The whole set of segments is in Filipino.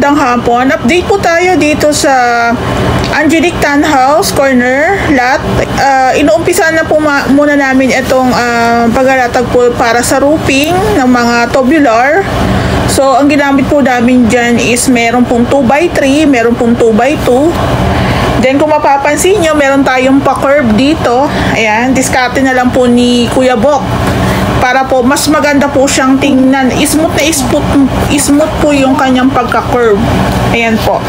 magandang hapon. Update po tayo dito sa Angelic Tan House Corner lot. Inuumpisa na po muna namin itong paglalatag po para sa roofing ng mga tubular. So, ang ginamit po namin dyan is meron pong 2x3, meron pong 2x2. Then, kung mapapansin nyo, meron tayong pa-curve dito. Ayan, diskarte na lang po ni Kuya Bok. Para po, mas maganda po siyang tingnan. Smooth po yung kanyang pagka-curve. Ayan po.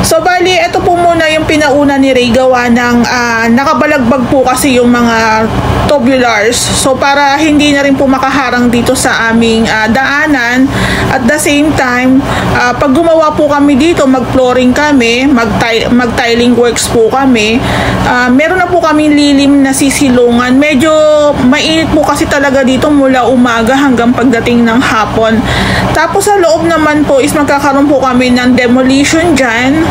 So, bali, ito po muna yung pinauna ni Ray gawa ng nakabalagbag po kasi yung mga tubulars. So, para hindi na rin po makaharang dito sa aming daanan. At the same time, pag gumawa po kami dito, mag-flooring kami, mag-tiling works po kami, meron na po kami lilim na sisilungan. Medyo mainit po kasi talaga dito mula umaga hanggang pagdating ng hapon. Tapos sa loob naman po is magkakaroon po kami ng demolition dyan.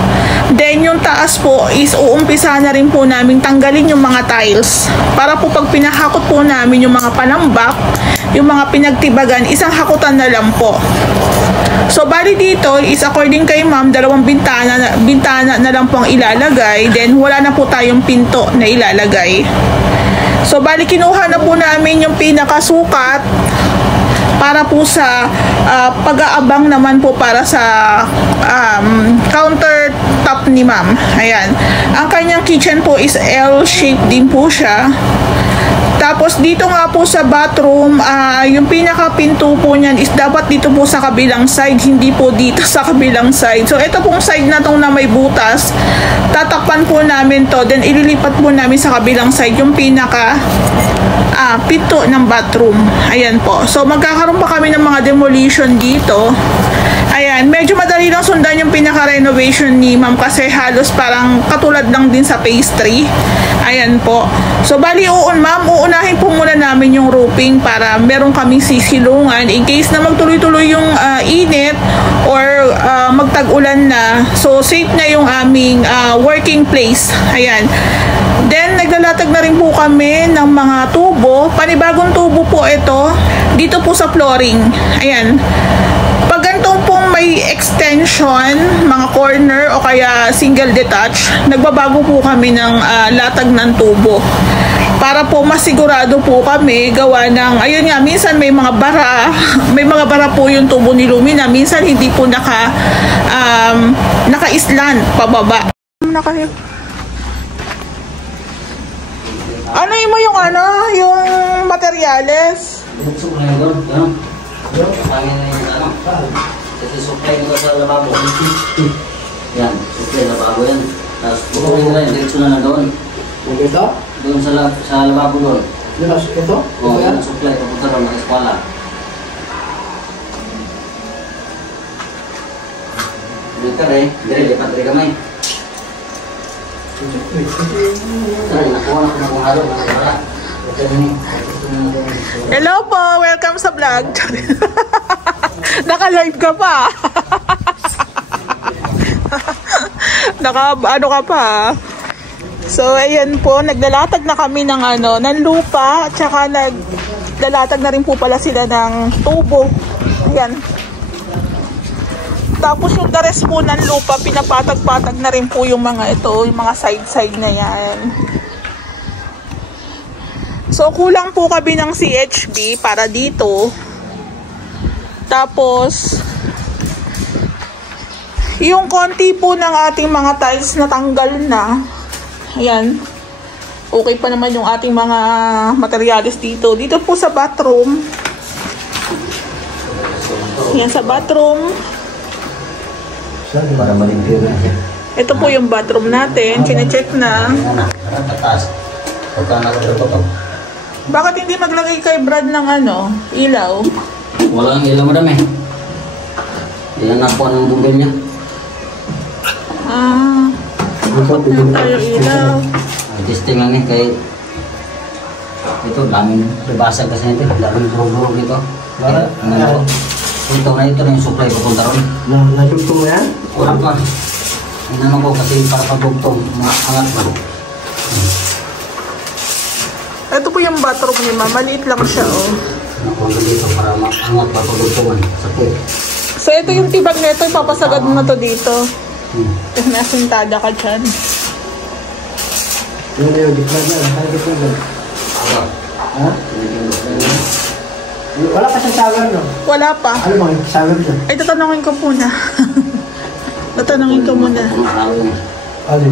Then yung taas po is uumpisa na rin po namin tanggalin yung mga tiles. Para po pag pinahakot po namin yung mga panambak, yung mga pinagtibagan, isang hakutan na lang po. So bali dito is according kay ma'am, dalawang bintana na lang po ang ilalagay. Then wala na po tayong pinto na ilalagay. So bali kinuha na po namin yung pinakasukat para po sa pag-aabang naman po para sa countertop ni ma'am. Ayan. Ang kanyang kitchen po is L-shape din po siya. Tapos dito nga po sa bathroom, yung pinaka-pinto po niyan is dapat dito po sa kabilang side, hindi po dito sa kabilang side. So ito pong side na tong na may butas, tatakpan po namin to, then ililipat po namin sa kabilang side yung pinaka pinto ng bathroom. Ayan po. So magkakaroon pa kami ng mga demolition dito. Ayan, medyo madali lang sundan yung pinaka-renovation ni ma'am kasi halos parang katulad lang din sa phase 3. Ayan po. So bali uunahin po muna namin yung roofing para meron kaming sisilungan in case na magtuloy-tuloy yung init or magtag-ulan na. So safe na yung aming working place. Ayan. Then naglalatag na rin po kami ng mga tubo. Panibagong tubo po ito dito po sa flooring. Ayan. Pag ganito pong may extension, mga corner o kaya single detach, nagbabago po kami ng latag ng tubo. Para po masigurado po kami gawa ng, ayun nga, minsan may mga bara po yung tubo ni Lumina, minsan hindi po naka-island pababa. Ano mo yung yung materyales? Kasi supply nito sa lababo. Yan, supply lababo yan. Tapos bukukin nila yung direksyon na doon. Ito? Doon sa lababo doon. Ito? Oo, yan, supply. Papunta doon ng eskwala. Hindi ka rin. Hindi, lipat rin kamay. Nakuha na kung halo. Hello po! Welcome sa vlog. Naka-live ka pa. Ano ka pa. So ayan po, naglalatag na kami ng ng lupa, at saka naglalatag na rin po pala sila ng tubo. Ayan. Tapos yung the rest po ng lupa, pinapatag-patag na rin po yung mga yung mga side-side na yan. So kulang po kami ng CHB para dito. Tapos yung konti po ng ating mga tiles na tanggal na. Ayan. Okay pa naman yung ating mga materials dito. Dito po sa bathroom. Ayan sa bathroom. Ito po yung bathroom natin. Chine-check na. Bakit hindi maglagay kay Brad ng ilaw? Walang ilaw mo dami. Yan na po ng bubel niya. Bakit na tayo ilaw? Testing lang kay ito, daming nabasag kasi nito. Daming burog-burog dito. Ito na ito na yung supply papunta ron. Natugtong mo yan? Wala pa. Inano ko kasi para pagtugtong. Angat pa. Ito po yung bathroom ni ma'am. Maliit lang siya, Nakuha dito para maangat pa pagtugtungan sa puwet. So, ito yung tibag na ito. Ipapasagad mo na to dito. Tapos may asintada ka dyan. Yun na yung gitna niya. Saan gitna niya? Ha? Wala pa siyang sagar, no? Wala pa. Ano mga sagar niya? Ay, tatanungin ko muna. Tatanungin ko muna. Ano?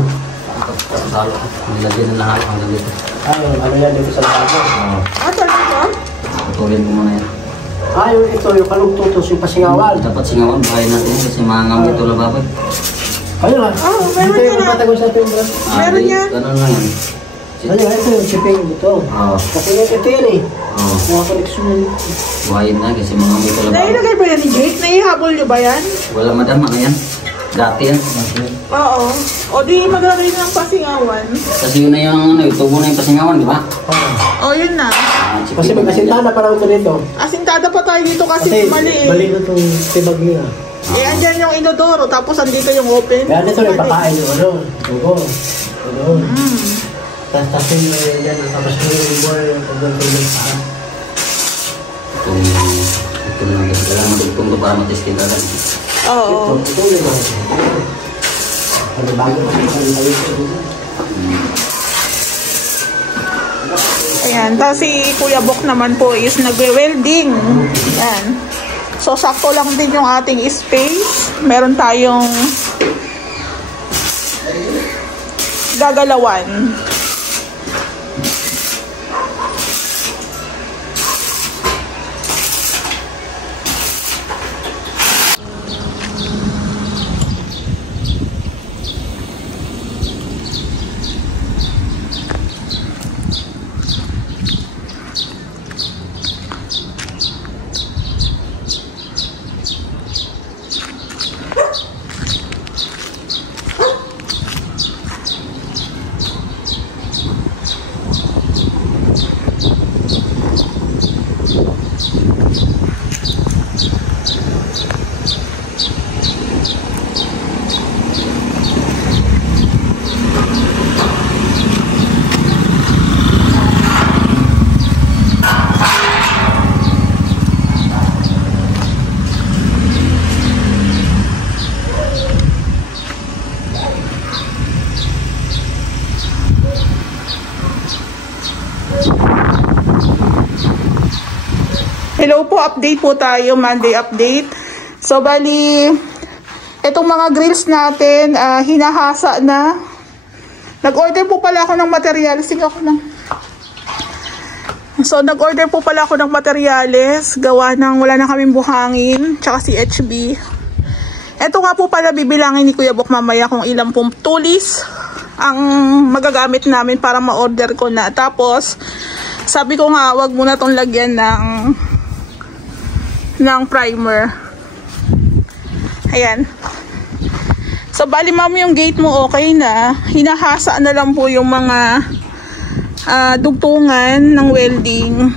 Nilagyan na lahat hanggang dito. Ano yan dito sa lahat? Ah, talaga? Putulin mo muna yan. Yung kalugtutos, yung pasingawan. Dapat singawan, buhayin natin yun kasi mangangamoy ito lababay. Ayun lang. Meron Dito ka yung na. patagos natin, bro. Meron yan. Ganun lang yan. Ayun, ito yung shipping dito. Oo. Kasi ito yan eh. Oo. Mga koneksyon. Buhayin na kasi mangangamoy ito lababay. Nailagay ba yan ni Jake? Naihabol nyo ba yan? Wala madam, ano yan? Dati yan. Oo. O di maglagay ng pasingawan. Kasi yun na yung tubo na yung pasingawan, di ba? O yun na. Kasi may kasintada pa lang ito dito. Asintada pa tayo dito kasi mali eh. Mali na itong tibag niya. Eh, andyan yung inodoro, tapos andito yung open. Kaya nito yung pakain yung ano. Dugo. Ano. Tapos yung yan. Tapos yung boy. Pagdagdag sa Ito na lang. Kailangan magtugtong to para matiskin ka lang. Oo. ito yung mga. Ano bago kasi Ayan. Tapos si Kuya Bok naman po is nagwe-welding. Ayan. So, sakto lang din yung ating space. Meron tayong gagalawan. Hello po, update po tayo, Monday update. So, bali, itong mga grills natin, hinahasa na. Nag-order po pala ako ng materials. Sige ako lang. So, nag-order po pala ako ng materials. Gawa ng wala na kaming buhangin, tsaka si HB. Ito nga po pala, bibilangin ni Kuya Bok mamaya kung ilang pong tulis ang magagamit namin para ma-order ko na. Tapos, sabi ko nga, wag muna tong lagyan ng primer. Ayan. So, bali ma'am, yung gate mo okay na. Hinahasa na lang po yung mga dugtungan ng welding.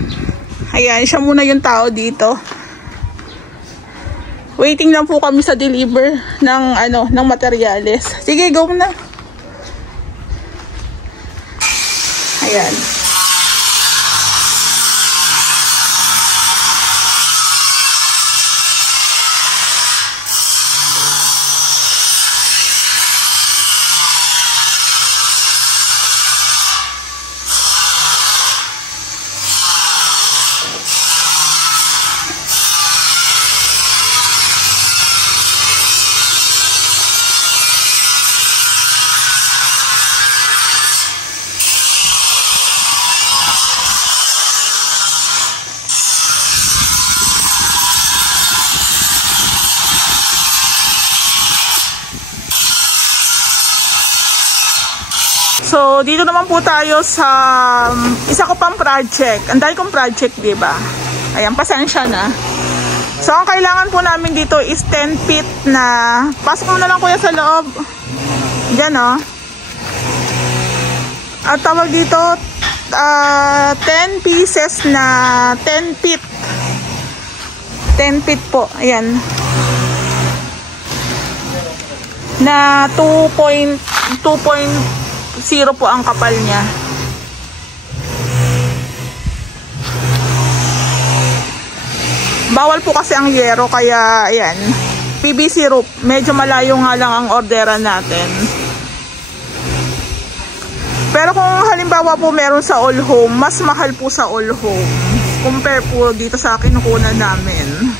Ayan, siya muna yung tao dito. Waiting lang po kami sa deliver ng materyales. Sige, go na. Ayan. So, dito naman po tayo sa isa ko pang project. Ang dahil kong project, diba? Ayan, pasensya na. So, ang kailangan po namin dito is 10 feet na... Pasok mo na lang kuya sa loob. Diyan, oh. At tawag dito, 10 pieces na 10 feet. 10 feet po. Ayan. Na 2.0 po ang kapal niya. Bawal po kasi ang yero, kaya ayan. PVC roof. Medyo malayo nga lang ang orderan natin. Pero kung halimbawa po meron sa all home, mas mahal po sa all home. Compare po dito sa kinukunan namin.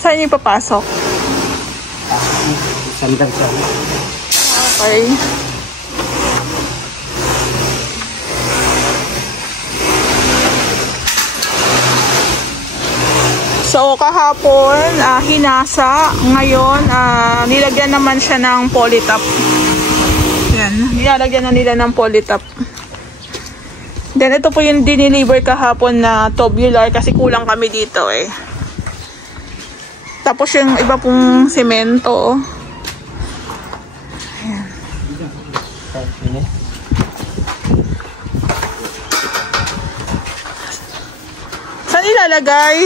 Saan niyo ipapasok? Sandal siya. Okay. So, kahapon, hinasa. Ngayon, nilagyan naman siya ng polytop. Yan. Nilalagyan na nila ng polytop. Then, ito po yung dineliver kahapon na tubular kasi kulang kami dito eh. Tapos yung iba pong semento. Ayan. Saan ilalagay?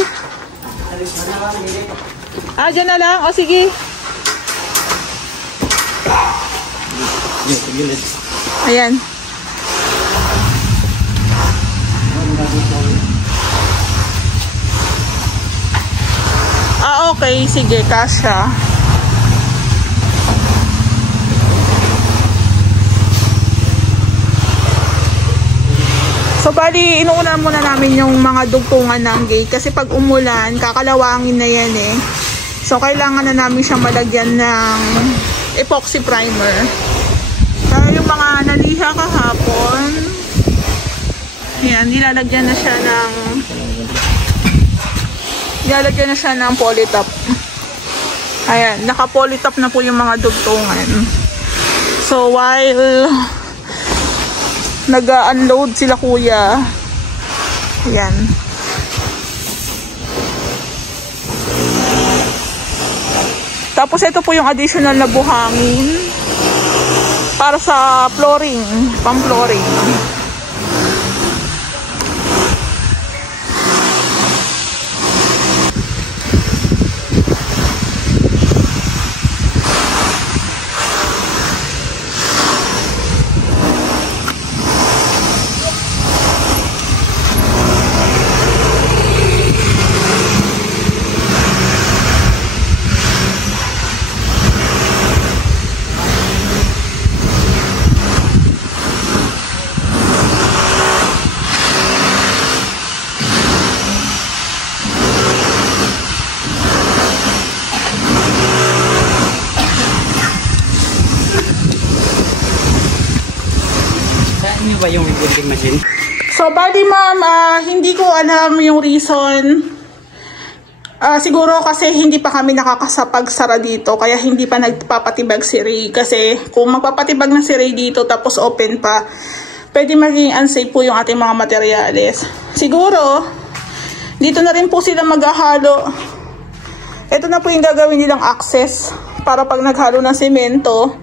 Dyan na lang? O sige. Ayan. Okay. Sige, kasha. So, bali, inuunan muna namin yung mga dugtungan ng gate kasi pag umulan, kakalawangin na yan eh. So, kailangan na namin siyang malagyan ng epoxy primer. Kaya yung mga naliha kahapon, yan, nilalagyan na siya ng polytop. Ayan, naka-polytop na po yung mga dugtungan. So, while nag-unload sila kuya, ayan. Tapos ito po yung additional na buhangin para sa flooring, pang-flooring. Ano ba yung welding machine? So, bali ma'am, hindi ko alam yung reason. Siguro kasi hindi pa kami nakakasapagsara dito, kaya hindi pa nagpapatibag si Ray. Kasi kung magpapatibag na si Ray dito tapos open pa, pwede maging unsafe po yung ating mga materyales. Siguro, dito na rin po sila maghahalo. Ito na po yung gagawin nilang access para pag naghalo ng semento,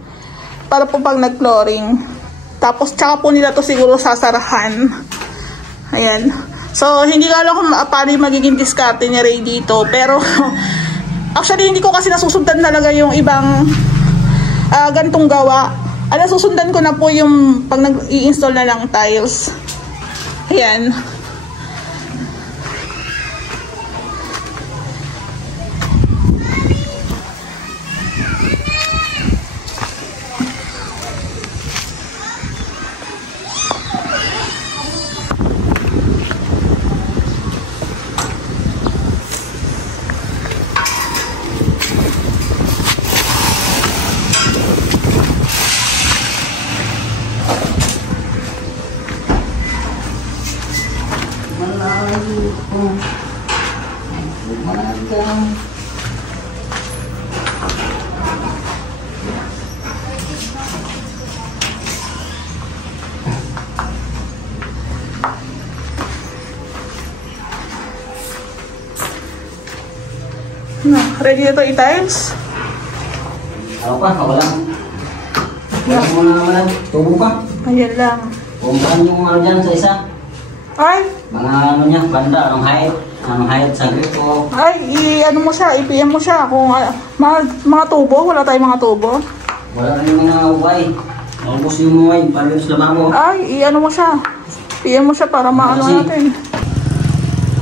para po pag nag-flooring. Tapos, tsaka po nila to siguro sasarahan. Ayan. So, hindi ko alam kung paano yung magiging diskarte ni Ray dito. Pero, actually, hindi ko kasi nasusundan talaga yung ibang gantong gawa. Susundan ko na po yung pag nag-i-install na lang tiles. Ayan. Ready na to i-tiles? Ako pa, wala. Wala mo na naman. Tubo pa. Ayan lang. Pumpahan yung ano dyan sa isa. Ay! Mga ano niya, banda, anong height. ang height sa gripo. Ay, ano mo siya, i-PM mo siya kung mga tubo, wala tayong mga tubo. Wala rin mga uway. Naubos yung uway, para sa lamabo. Ay, i-ano mo siya. PM mo siya para maano natin.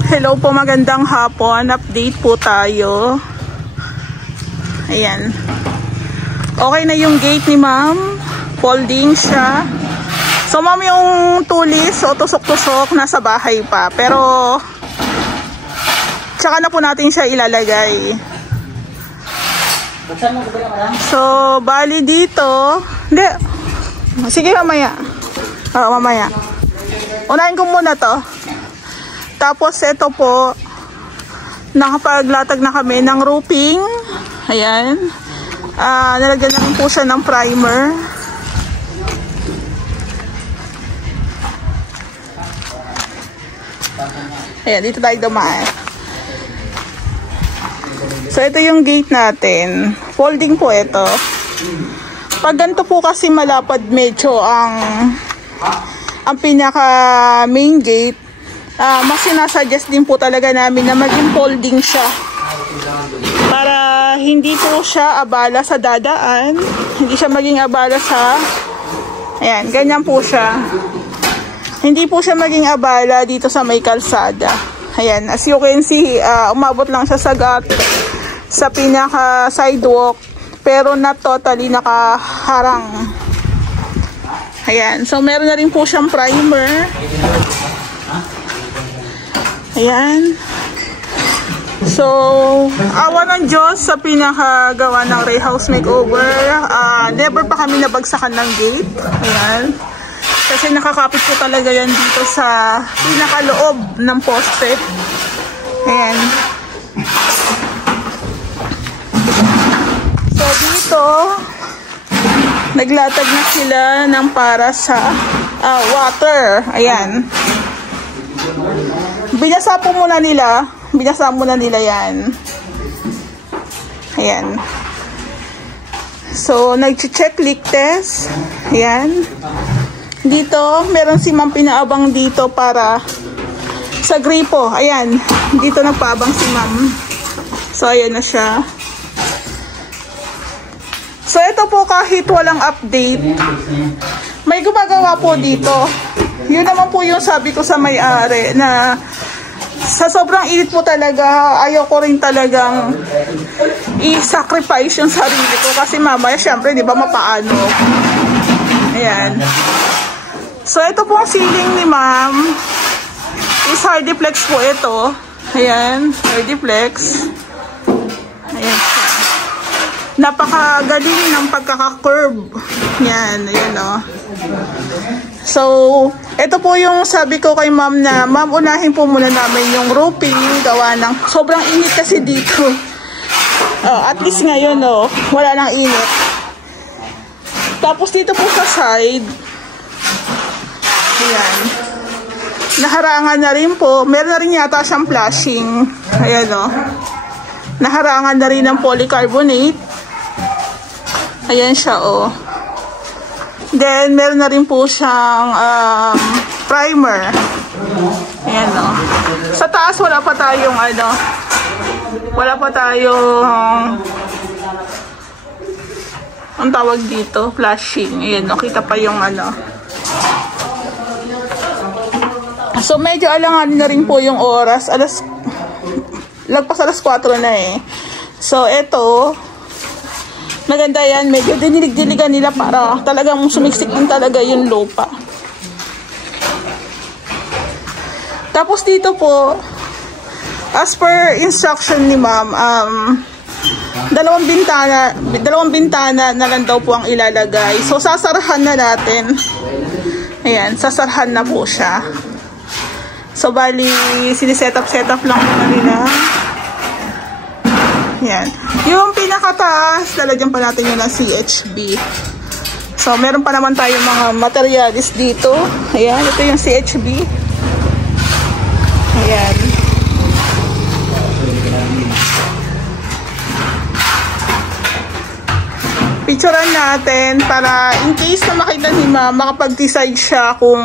Hello po, magandang hapon. Update po tayo. Ayan. Okay na yung gate ni ma'am. Folding siya. So ma'am, yung tulis o tusok-tusok nasa bahay pa. Pero tsaka na po natin siya ilalagay. So, bali dito. Hindi. Sige, mamaya. Mamaya. Unahin ko muna to. Tapos, ito po. Nakapaglatag na kami ng roofing. Ayan. Nalagyan na rin po siya ng primer. Ayan, dito tayo dumaan. So, ito yung gate natin. Folding po ito. Pag ganito po kasi malapad medyo ang pinaka main gate, mas sinasuggest din po talaga namin na maging folding siya. Para hindi po siya abala sa dadaan. Hindi siya maging abala sa... Ayan, ganyan po siya. Hindi po siya maging abala dito sa may kalsada. Ayan, as you can see, umabot lang siya sa pinaka sidewalk, pero not totally nakaharang. Ayan, so meron na rin po siyang primer. Ayan. So, awa ng Diyos sa pinakagawa ng Ray House Makeover. Never pa kami nabagsakan ng gate. Ayan. Kasi nakakapit po talaga yan dito sa pinakaloob ng poste. Ayan. So, dito, naglatag na sila ng para sa water. Ayan. Binasa po muna nila. Binasa muna nila yan. Ayan. So, nag-check leak test. Ayan. Dito, meron si ma'am pinaabang dito para sa gripo. Ayan. Dito nagpaabang si ma'am. So, ayan na siya. So, ito po kahit walang update, may gumagawa po dito. Yun naman po yung sabi ko sa may-ari na sa sobrang init po talaga, ayaw ko rin talagang i-sacrifice yung sarili ko. Kasi mamaya, syempre, di ba, mapaano. Ayan. So, ito pong ceiling ni ma'am is hardiplex po ito. Ayan, hardiplex. Ayan. Napakagaling ng pagkaka-curve. Yan, ayan o. So, ito po yung sabi ko kay ma'am na, ma'am, unahin po muna namin yung roofing, gawa ng, sobrang init kasi dito. At least ngayon, wala nang init. Tapos dito po sa side, ayan, naharangan na rin po, meron na rin yata siyang flashing. Ayan o. Naharangan na rin ng polycarbonate. Ayan siya, oh. Then, meron na rin po siyang primer. Ayan, oh. Sa taas, wala pa tayong, wala pa tayong, ang tawag dito, flashing. Ayan, oh. Kita pa yung, So, medyo alangan na rin po yung oras. Lagpas alas 4 na eh. So, eto, maganda yan, medyo dinilig-diligan nila para talagang sumiksik din talaga yung lupa. Tapos dito po, as per instruction ni ma'am, dalawang bintana na lang daw po ang ilalagay. So, sasarahan na natin. Ayan, sasarahan na po siya. So, bali, siniset up lang po nila. Yan. Yung pinakataas, lalagyan pa natin yung na CHB. So, meron pa naman tayong mga materialis dito. Ayan, ito yung CHB. Ayan. Picturean natin para in case na makita ni ma'am, makapag-decide siya kung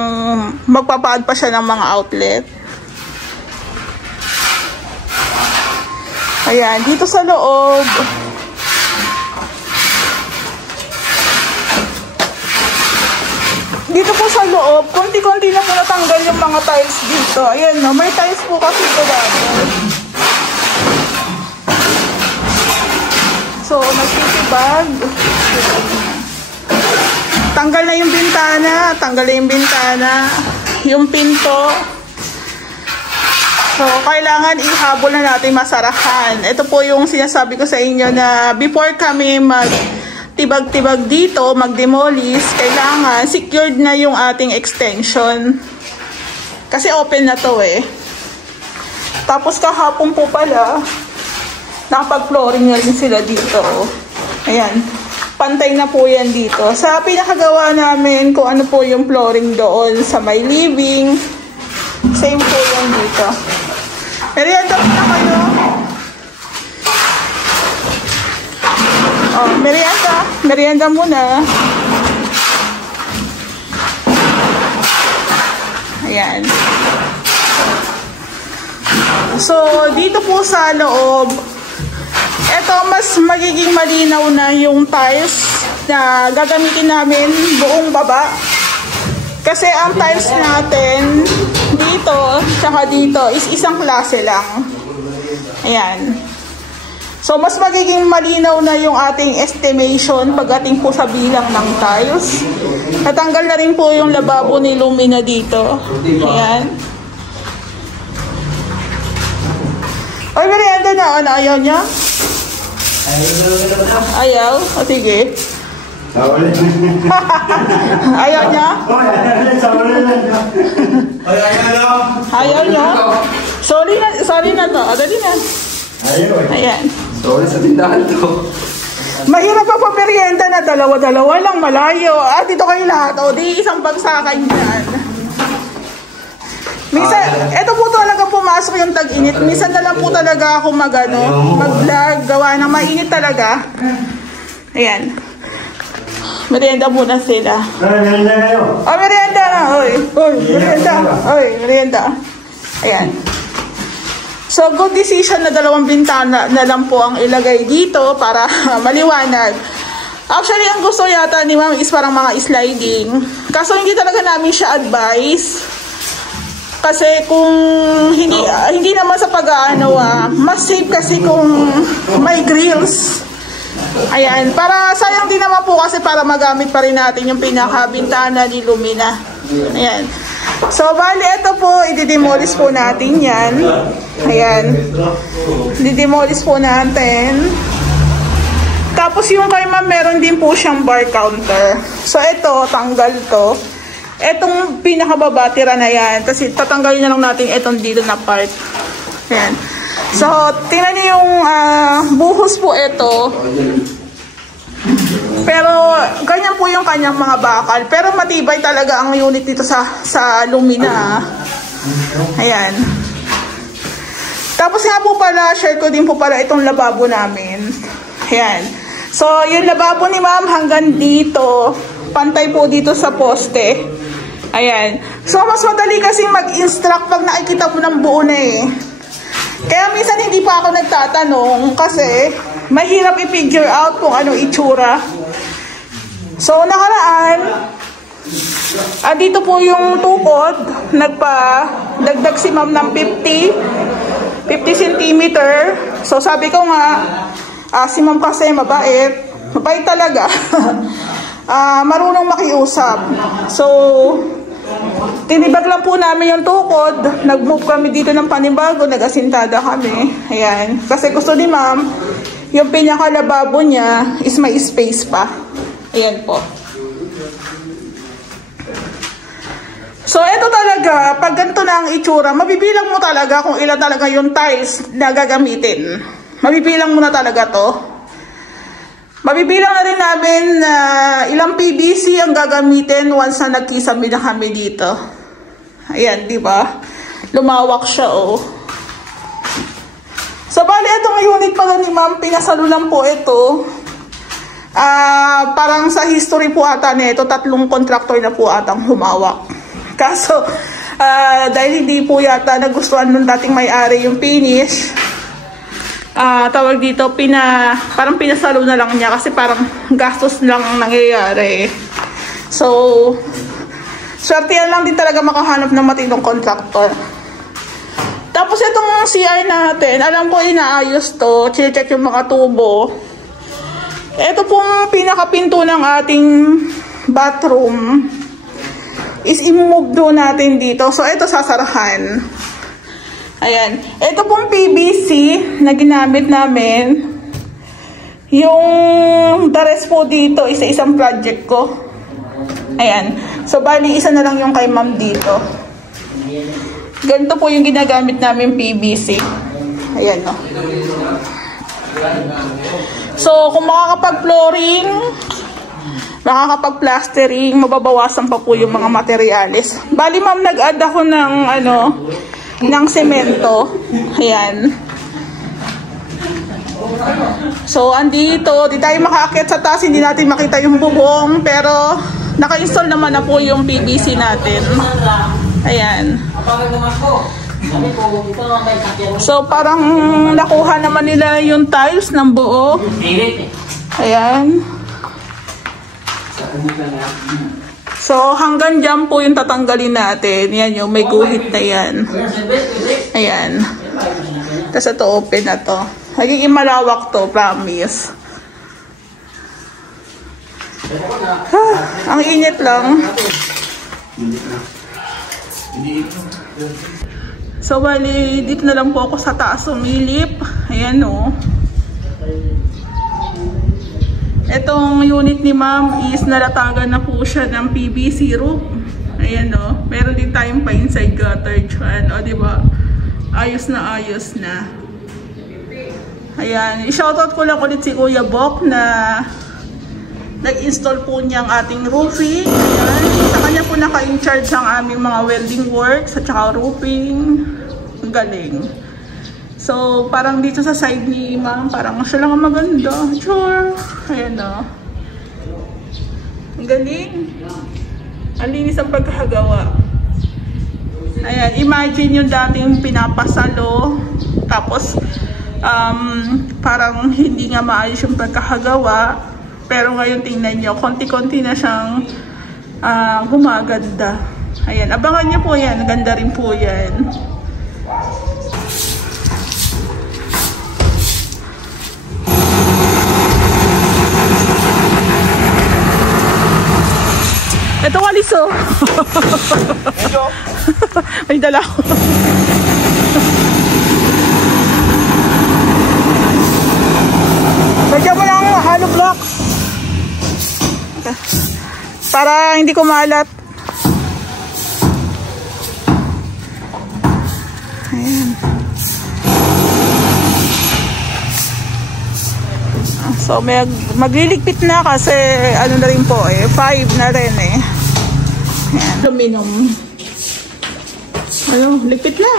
magpapaad pa siya ng mga outlet. Ayan, dito sa loob. Dito po sa loob, konti-konti na po natanggal yung mga tiles dito. Ayan, no? May tiles po kasi ito dati. So, nagtitibag. Tanggal na yung bintana. Tanggal na yung bintana. Yung pinto. So, kailangan ihabol na natin masarahan. Ito po yung sinasabi ko sa inyo na before kami tibag-tibag dito, mag-demolish, kailangan secured na yung ating extension. Kasi open na to eh. Tapos kahapon po pala, nakapag-flooring na rin sila dito. Ayan. Pantay na po yan dito. Sa pinakagawa namin kung ano po yung flooring doon sa may living, same po yan dito. Merienda po na kayo. Oh, merienda. Merienda muna. Ayan. So, dito po sa loob, eto mas magiging malinaw na yung tiles na gagamitin namin buong baba. Kasi ang tiles natin dito, tsaka dito, is isang klase lang. Ayan. So, mas magiging malinaw na yung ating estimation pagdating po sa bilang ng tiles. Natanggal na rin po yung lababo ni Lumina dito. Ayan. Oy, merienda na. Ano, ayaw niya? Ayaw? O, sige. Ayaw niya? Ayaw niya? Sorry na to. Dali na. Ayan. Sorry sa tindahan to. Mahirap pa merienda na dalawa-dalawa lang malayo. Dito kayo lahat. O, di isang bagsakan yan. Minsan, eto po talaga pumasok yung tag-init. Minsan na lang po talaga ako mag-vlog. Gawa ng mainit talaga. Ayan. Merienda muna sila. Merienda kayo. Merienda na. Oy, merienda. Oy, merienda. Ayan. So, good decision na dalawang bintana na lang po ang ilagay dito para maliwanag. Actually, ang gusto yata ni Ma'am is parang mga sliding. Kaso hindi talaga namin siya advice. Kasi kung hindi naman sa pag-aano, mas safe kasi kung may grills. Ayan, para sayang din naman po kasi para magamit pa rin natin yung pinakabintana ni Lumina. Ayan. So, bali, ito po, i-demolish po natin yan. Ayan. I-demolish po natin. Tapos yung kay Ma'am, meron din po siyang bar counter. So, ito, tanggal to. Etong pinakababa, tira na yan. Tapos, tatanggalin na lang natin itong dito na part. Ayan. So, tingnan niyo yung buhos po ito. Pero, ganyan po yung kanyang mga bakal. Pero matibay talaga ang unit dito sa Lumina. Ayan. Tapos nga po pala, share ko din po pala itong lababo namin. Ayan. So, yung lababo ni Ma'am hanggang dito. Pantay po dito sa poste. Ayan. So, mas madali kasi mag-instruct pag nakikita mo ng buo na eh. Kaya minsan hindi pa ako nagtatanong kasi mahirap i-figure out kung ano itsura. So, nakaraan, dito po yung tukod, nagpa-dagdag si Ma'am ng 50 cm. So, sabi ko nga, si Ma'am kasi mabait talaga. Marunong makiusap. So, tinibag lang po namin yung tukod, nag-move kami dito ng panibago, nag-asintada kami. Ayan. Kasi gusto ni Ma'am, yung pinaka-lababo niya is may space pa. Ayan po. So, ito talaga, pag ganito na ang itsura, mabibilang mo talaga kung ilan talaga yung tiles na gagamitin. Mabibilang mo na talaga to. Mabibilang na rin namin na ilang PVC ang gagamitin once na nagkisami na kami dito. Ayan, di ba? Lumawak siya, oh. So, bali, itong unit pala ni Ma'am, pinasalo lang po ito. Parang sa history po ata nito, 3 contractor na po atang humawak. Kaso, dahil hindi po yata nagustuhan nung dating may-ari yung finish, tawag dito, parang pinasalo na lang niya kasi parang gastos lang ang nangyayari. So, swerte yan lang din talaga makahanap ng matinong contractor. Tapos itong CR natin, alam ko inaayos to, check yung mga tubo. Ito pong pinakapinto ng ating bathroom is i-move doon natin dito. So, ito sasarahan. Ayan. Ito pong PVC na ginamit namin. Yung the rest po dito, isa-isang project ko. Ayan. So, bali, isa na lang yung kay ma'am dito. Ganito po yung ginagamit namin PVC. Ayan, no. So, kung makakapag-flooring, makakapag-plastering, mababawasan pa po yung mga materyales. Bali, ma'am, nag-add ako ng, ng semento. Ayan. So, andito, di tayo makaakyat sa taas, hindi natin makita yung bubong, pero naka-install naman na po yung PVC natin. Ayan. So, parang nakuha naman nila yung tiles ng buo. Ayan. So, hanggang dyan po yung tatanggalin natin. Yan yung may guhit na yan. Ayan. Tapos ito open na to. Magiging malawak to, promise. Ang init lang. So, bali, dito na lang po ako sa taas umilip. Ayan, o. Itong unit ni ma'am is nalatagan na po siya ng PVC roof. Ayan, o. Meron din tayong pa-inside gutter dyan. O, diba? Ayos na, ayos na. Ayan. I-shoutout ko lang ulit si Kuya Bok na nag-install po niya ang ating roofing. Ayan. Sa kanya po naka-in-charge ang aming mga welding works at saka roofing. Ang galing. So, parang dito sa side ni ma'am, parang siya lang ang maganda. Sure. Ayan o. Ang galing. Ang linis ang pagkakagawa. Ayan. Imagine yung dating pinapasalo. Tapos, parang hindi nga maayos yung pagkakagawa. Pero ngayon tingnan nyo, konti-konti na siyang gumaganda. Ayan, abangan nyo po yan. Ganda rin po yan. Ito walis oh. May dala ko. Lagyan mo ng hollow blocks. Para hindi kumalat. Ayan. So, magliligpit na kasi ano na rin po eh. 5 na rin eh. Ayan. Aluminum. Ano, ligpit na.